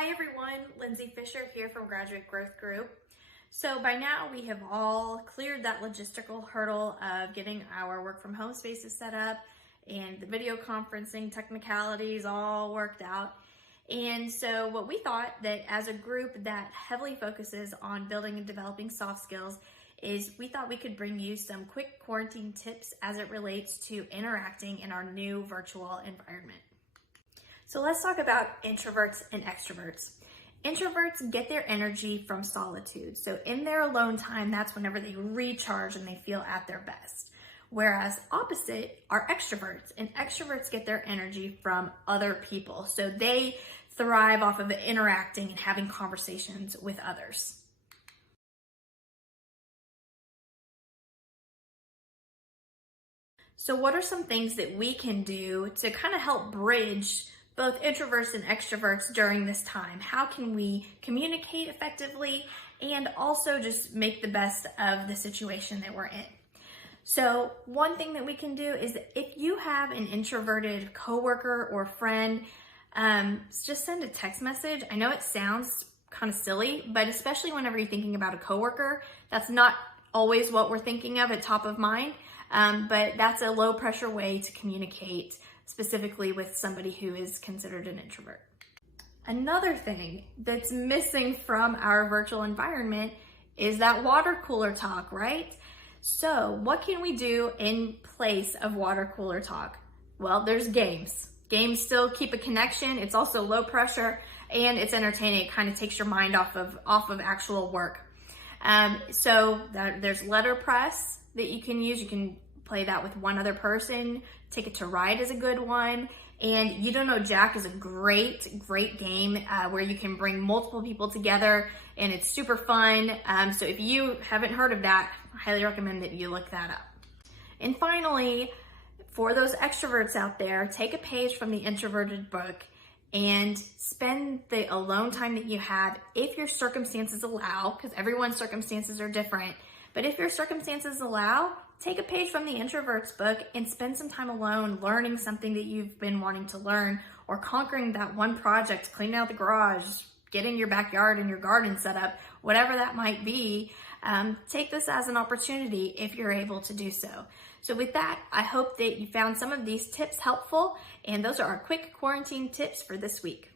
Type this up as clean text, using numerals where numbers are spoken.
Hi everyone, Lindsay Fisher here from Graduate Growth Group. So by now we have all cleared that logistical hurdle of getting our work from home spaces set up and the video conferencing technicalities all worked out. And so what we thought that as a group that heavily focuses on building and developing soft skills is we thought we could bring you some quick quarantine tips as it relates to interacting in our new virtual environment. So let's talk about introverts and extroverts. Introverts get their energy from solitude. So in their alone time, that's whenever they recharge and they feel at their best. Whereas opposite are extroverts, and extroverts get their energy from other people. So they thrive off of interacting and having conversations with others. So what are some things that we can do to kind of help bridge both introverts and extroverts during this time? How can we communicate effectively and also just make the best of the situation that we're in? So one thing that we can do is if you have an introverted coworker or friend, just send a text message. I know it sounds kind of silly, but especially whenever you're thinking about a coworker, that's not always what we're thinking of at top of mind. But that's a low pressure way to communicate specifically with somebody who is considered an introvert. Another thing that's missing from our virtual environment is that water cooler talk, right? So what can we do in place of water cooler talk? Well, there's games. Games still keep a connection. It's also low pressure and it's entertaining. It kind of takes your mind off of actual work. There's letter press that you can use. You can play that with one other person. Ticket to Ride is a good one. And You Don't Know Jack is a great game where you can bring multiple people together and it's super fun. So if you haven't heard of that, I highly recommend that you look that up. And finally, for those extroverts out there, take a page from the Introverted book and spend the alone time that you have if your circumstances allow, because everyone's circumstances are different. But if your circumstances allow, take a page from the Introvert's book and spend some time alone learning something that you've been wanting to learn or conquering that one project, cleaning out the garage, getting your backyard and your garden set up, whatever that might be. Take this as an opportunity if you're able to do so. So with that, I hope that you found some of these tips helpful, and those are our quick quarantine tips for this week.